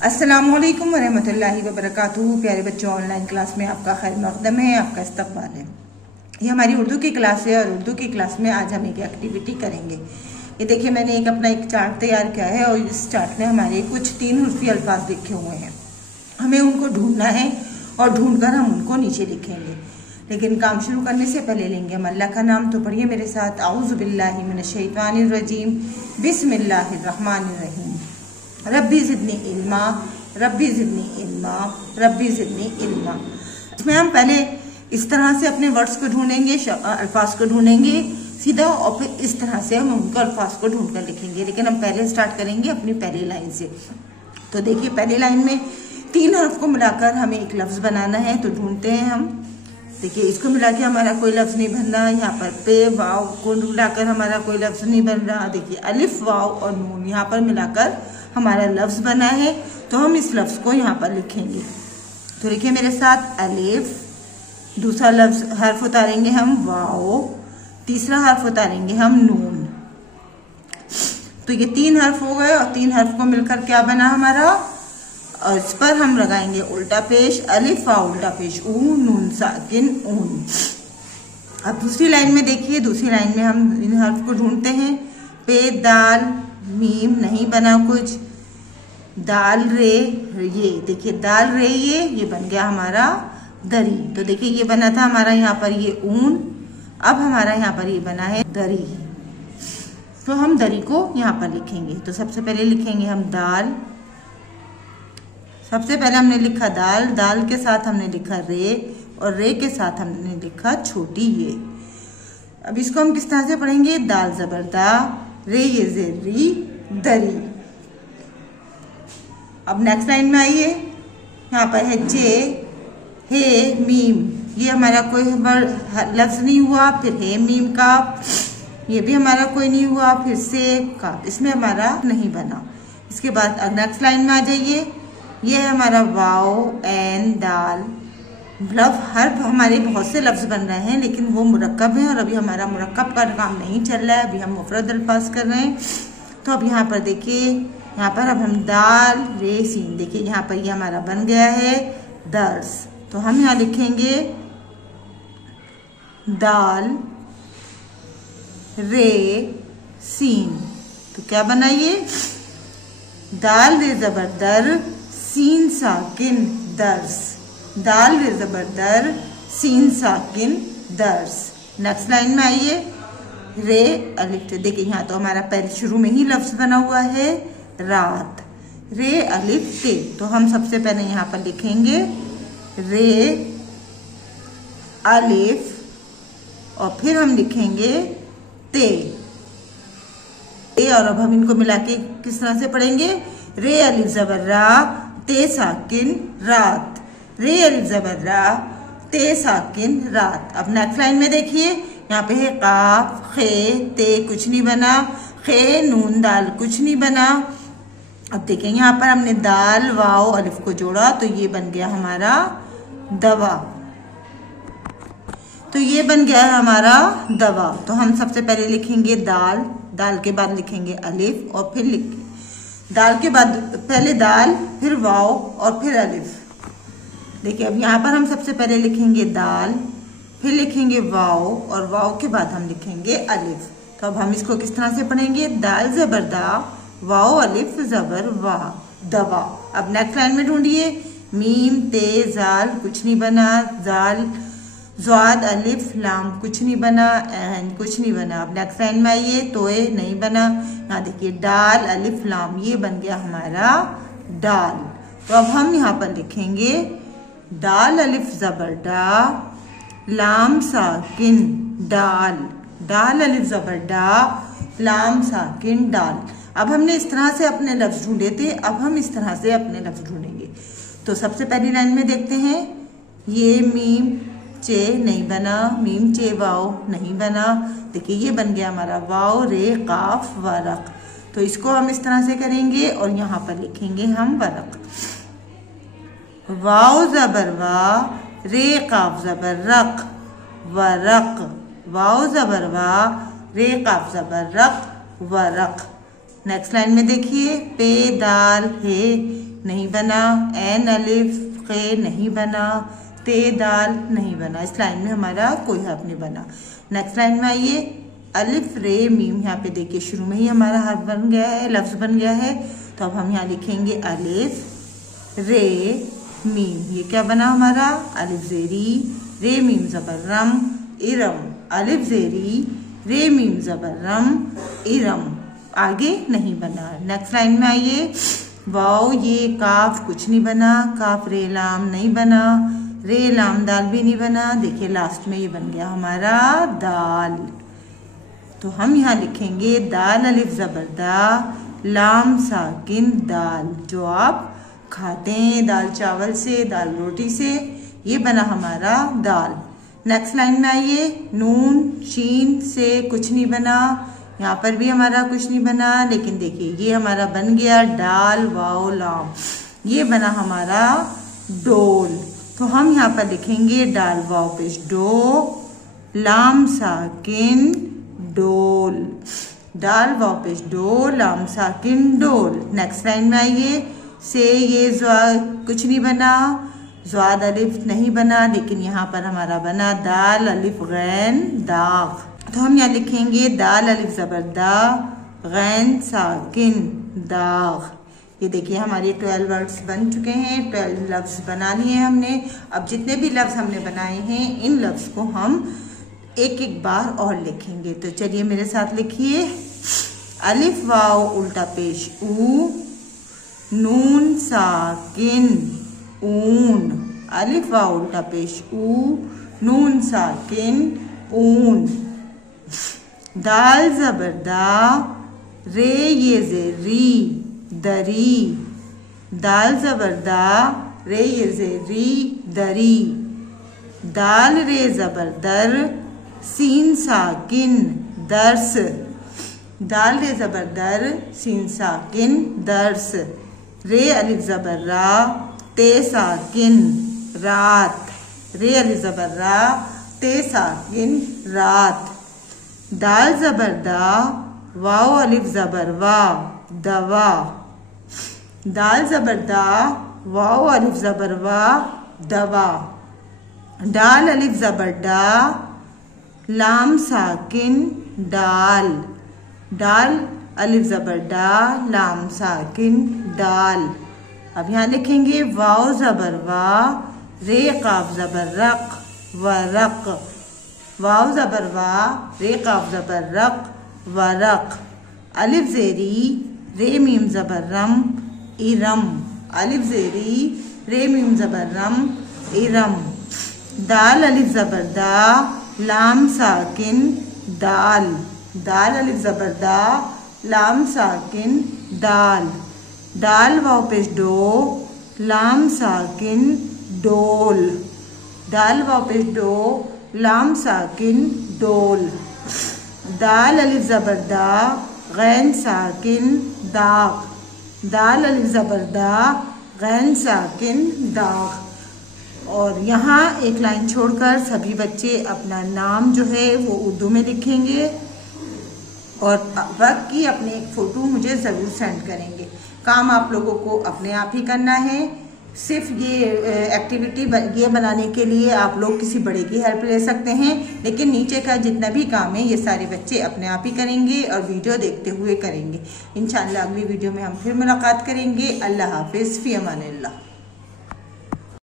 अस्सलामुअलैकुम वरहमतुल्लाहि वबरकातुहू। प्यारे बच्चों, ऑनलाइन क्लास में आपका खैर मक़दम है, आपका इस्तक़बाल है। ये हमारी उर्दू की क्लास है और उर्दू की क्लास में आज हम एक एक्टिविटी करेंगे। ये देखिए, मैंने अपना एक चार्ट तैयार किया है और इस चार्ट में हमारे कुछ 3 हर्फी अल्फाज लिखे हुए हैं। हमें उनको ढूंढना है और ढूंढकर हम उनको नीचे लिखेंगे। लेकिन काम शुरू करने से पहले लेंगे हम अल्लाह का नाम। तो पढ़िए मेरे साथ, औज़ु बिल्लाहि मिनश्शैतानिर रजीम, बिस्मिल्लाहिर रहमानिर रहीम। रब्बी ज़िदनी इल्मा, रब्बी ज़िदनी इल्मा, रब्बी ज़िदनी इल्मा। इसमें हम पहले इस तरह से अपने वर्ड्स को ढूंढेंगे, अल्फाज को ढूंढेंगे सीधा, और फिर इस तरह से हम उनके अल्फाज को ढूंढ कर लिखेंगे। लेकिन हम पहले स्टार्ट करेंगे अपनी पहली लाइन से। तो देखिए, पहली लाइन में 3 हर्फ को मिलाकर हमें एक लफ्ज़ बनाना है। तो ढूंढते हैं हम। देखिए, इसको मिला के हमारा कोई लफ्ज़ नहीं बन रहा। यहाँ पर पे वाव को मिलाकर हमारा कोई लफ्ज़ नहीं बन रहा। देखिए, अलिफ वाव और नून यहाँ पर मिलाकर हमारा लफ्ज़ बना है। तो हम इस लफ्ज़ को यहाँ पर लिखेंगे। तो लिखिए मेरे साथ, अलिफ। दूसरा लफ्ज़ हर्फ उतारेंगे हम वाव। तीसरा हर्फ उतारेंगे हम नून। तो ये 3 हर्फ हो गए और 3 हर्फ को मिलकर क्या बना हमारा, और इस पर हम लगाएंगे उल्टा पेश, अलिफ वाव उल्टा पेश ऊ, नून साकिन ऊन। अब दूसरी लाइन में देखिए, दूसरी लाइन में हम इन हर्फ को ढूंढते हैं। पे दाल मीम नहीं बना कुछ, दाल रे ये। देखिए, दाल रे ये बन गया हमारा दरी। तो देखिए, ये बना था हमारा यहाँ पर ये ऊन, अब हमारा यहाँ पर ये बना है दरी। तो हम दरी को यहाँ पर लिखेंगे। तो सबसे पहले लिखेंगे हम दाल। सबसे पहले हमने लिखा दाल, दाल के साथ हमने लिखा रे, और रे के साथ हमने लिखा छोटी ये। अब इसको हम किस तरह से पढ़ेंगे, दाल ज़बरदा, रे ये ज़ेरी, दरी। अब नेक्स्ट लाइन में आइए, यहाँ पर है जे, हे, मीम। ये हमारा कोई लफ्ज़ नहीं हुआ। फिर है मीम का, ये भी हमारा कोई नहीं हुआ। फिर से का, इसमें हमारा नहीं बना। इसके बाद नेक्स्ट लाइन में आ जाइए, ये है हमारा वाव एन दाल। हर हमारे बहुत से लफ्ज़ बन रहे हैं, लेकिन वो मुरक्कब हैं और अभी हमारा मुरक्कब का काम नहीं चल रहा है। अभी हम मुफरद अल्फाज कर रहे हैं। तो अब यहाँ पर देखिए, यहाँ पर अब हम दाल रे सीन, देखिए यहाँ पर ये हमारा बन गया है दर्स। तो हम यहाँ लिखेंगे दाल रे सीन। तो क्या बना ये, दाल रे ज़बरदर सीन साकिन दर्स, दाल रे ज़बरदर सीन साकिन दर्स। नेक्स्ट लाइन में आइए, रे अलिफ। देखिए, यहाँ तो हमारा पहले शुरू में ही लफ्ज़ बना हुआ है रात, रे अलिफ ते। तो हम सबसे पहले यहाँ पर लिखेंगे रे अलिफ, और फिर हम लिखेंगे ते। और अब हम इनको मिला के किस तरह से पढ़ेंगे, रे अलिफ ज़बर रा, ते साकिन रात, रे अलिफ ज़बर रा, ते साकिन रात। अब नेक्स्ट लाइन में देखिए, यहाँ पे है काफ, खे, ते कुछ नहीं बना, खे, नून, दाल कुछ नहीं बना। अब देखिए, यहाँ पर हमने दाल वाव अलिफ को जोड़ा, तो ये बन गया हमारा दवा। तो ये बन गया है हमारा दवा। तो हम सबसे पहले लिखेंगे दाल, दाल के बाद लिखेंगे अलिफ, और फिर दाल के बाद पहले दाल, फिर वाव और फिर अलिफ। देखिए, अब यहाँ पर हम सबसे पहले लिखेंगे दाल, फिर लिखेंगे वाव, और वाव के बाद हम लिखेंगे अलिफ। तो अब हम इसको किस तरह से पढ़ेंगे, दाल ज़बरदा, वाव अलिफ ज़बर वाह, दवा। अब नेक्स्ट लाइन में ढूंढिए, मीम ते जाल कुछ नहीं बना, जाल ज़्वाद अलिफ लाम कुछ नहीं बना, एन कुछ नहीं बना। अब नेक्स्ट लाइन में आइए, तोए नहीं बना। यहाँ देखिए, डाल अलिफ लाम, ये बन गया हमारा डाल। तो अब हम यहाँ पर लिखेंगे डाल अलिफ ज़बर डा, लाम साकिन डाल, डाल अलिफ ज़बर डा, लाम साकिन डाल। अब हमने इस तरह से अपने लफ्ज़ ढूंढे थे, अब हम इस तरह से अपने लफ्ज़ ढूंढेंगे। तो सबसे पहली लाइन में देखते हैं, ये मीम चे नहीं बना, मीम चे वाव नहीं बना। देखिए, ये बन गया हमारा वाव रे काफ वरक। तो इसको हम इस तरह से करेंगे और यहाँ पर लिखेंगे हम वरक, वाव ज़बर वा, रे काफ ज़बर रक, वरक, वाव ज़बर वा, रे काफ ज़बर रक, वरक। नेक्स्ट लाइन में देखिए, पे दाल है, नहीं बना, एन अलिफ खे नहीं बना, ते दाल नहीं बना। इस लाइन में हमारा कोई हर्फ नहीं बना। नेक्स्ट लाइन में आइए, अलिफ रे मीम। यहाँ पे देखिए शुरू में ही हमारा हर्फ बन गया है, लफ्ज बन गया है। तो अब हम यहाँ लिखेंगे अलिफ रे मीम। ये क्या बना हमारा, अलिफ जेरी रे मीम जबर रम इरम, अलिफ जेरी रे मीम जबर रम इरम। आगे नहीं बना। नेक्स्ट लाइन में आइए, वाओ ये काफ कुछ नहीं बना, काफ रे लाम नहीं बना, रे लाम दाल भी नहीं बना। देखिए लास्ट में ये बन गया हमारा दाल। तो हम यहाँ लिखेंगे दाल अलिफ जबर दा लाम साकिन दाल, जो आप खाते हैं दाल चावल से, दाल रोटी से, ये बना हमारा दाल। नेक्स्ट लाइन में आइए, नून शीन से कुछ नहीं बना। यहाँ पर भी हमारा कुछ नहीं बना, लेकिन देखिए ये हमारा बन गया डाल वाओ लाम, ये बना हमारा डोल। तो हम यहाँ पर लिखेंगे डाल वाओ पेश डो लाम साकिन डोल, डाल वाओ पेश डो लाम साकिन डोल। नेक्स्ट लाइन में आइए, से ये कुछ नहीं बना, ज़्वाद अलिफ नहीं बना, लेकिन यहाँ पर हमारा बना दाल अलिफ गैन दाग। तो हम यहाँ लिखेंगे दाल अलिफ जबर दा गैन साकिन दाग। ये देखिए हमारे 12 वर्ड्स बन चुके हैं, 12 लफ्ज़ बना लिए हमने। अब जितने भी लफ्ज़ हमने बनाए हैं इन लफ्ज़ को हम एक एक बार और लिखेंगे। तो चलिए मेरे साथ लिखिए, अलिफ वाओ उल्टा पेश ऊ, नून साकिन ऊन, अलिफ वाओ उल्टा पेश ऊ, नून साकिन ऊन। दाल जबर दा रे ये जेरी दरी, दाल जबर दा रे ये जेरी दरी। दाल रे जबर दर सीन साकिन दर्स, दाल रे जबर दर सीन साकिन दर्स। रे अलिफ जबर रा ते साकिन रात, रे अलिफ जबर रा ते साकिन रात। दाल जबर दा वाओ अलिफ जबर वा दवा, दाल जबर दा वाओ अलिफ जबर वा दवा। डाल अलिफ जबर डा लाम साकिन डाल, डाल अलिफ जबर डा लाम साकिन डाल। अब यहाँ लिखेंगे वाओ जबर वा रे काफ जबर रक वरक, वाओ जबर वा रे काफ जबर रक वरक। अलिफ जेरी रे मीम जबर रम इरम, अलिफ जेरी रे मीम जबर रम इरम। दाल अलिफ जबर दा लाम साकिन दाल, दाल अलिफ जबर दा लाम साकिन दाल। दाल वाओ पेश डो लाम साकिन डोल, दाल वाओ पेश डो लाम साकिन डोल। दाल अलिफ जबर दा गैन साकिन दाग, दाल अलिफ जबर दा गैन साकिन दाग। और यहाँ एक लाइन छोड़कर सभी बच्चे अपना नाम जो है वो उर्दू में लिखेंगे और वक्त की अपने एक फ़ोटो मुझे ज़रूर सेंड करेंगे। काम आप लोगों को अपने आप ही करना है। सिर्फ ये एक्टिविटी ये बनाने के लिए आप लोग किसी बड़े की हेल्प ले सकते हैं, लेकिन नीचे का जितना भी काम है ये सारे बच्चे अपने आप ही करेंगे और वीडियो देखते हुए करेंगे। इंशाअल्लाह अगली वीडियो में हम फिर मुलाकात करेंगे। अल्लाह हाफिज़, फ़ी अमानिल्लाह।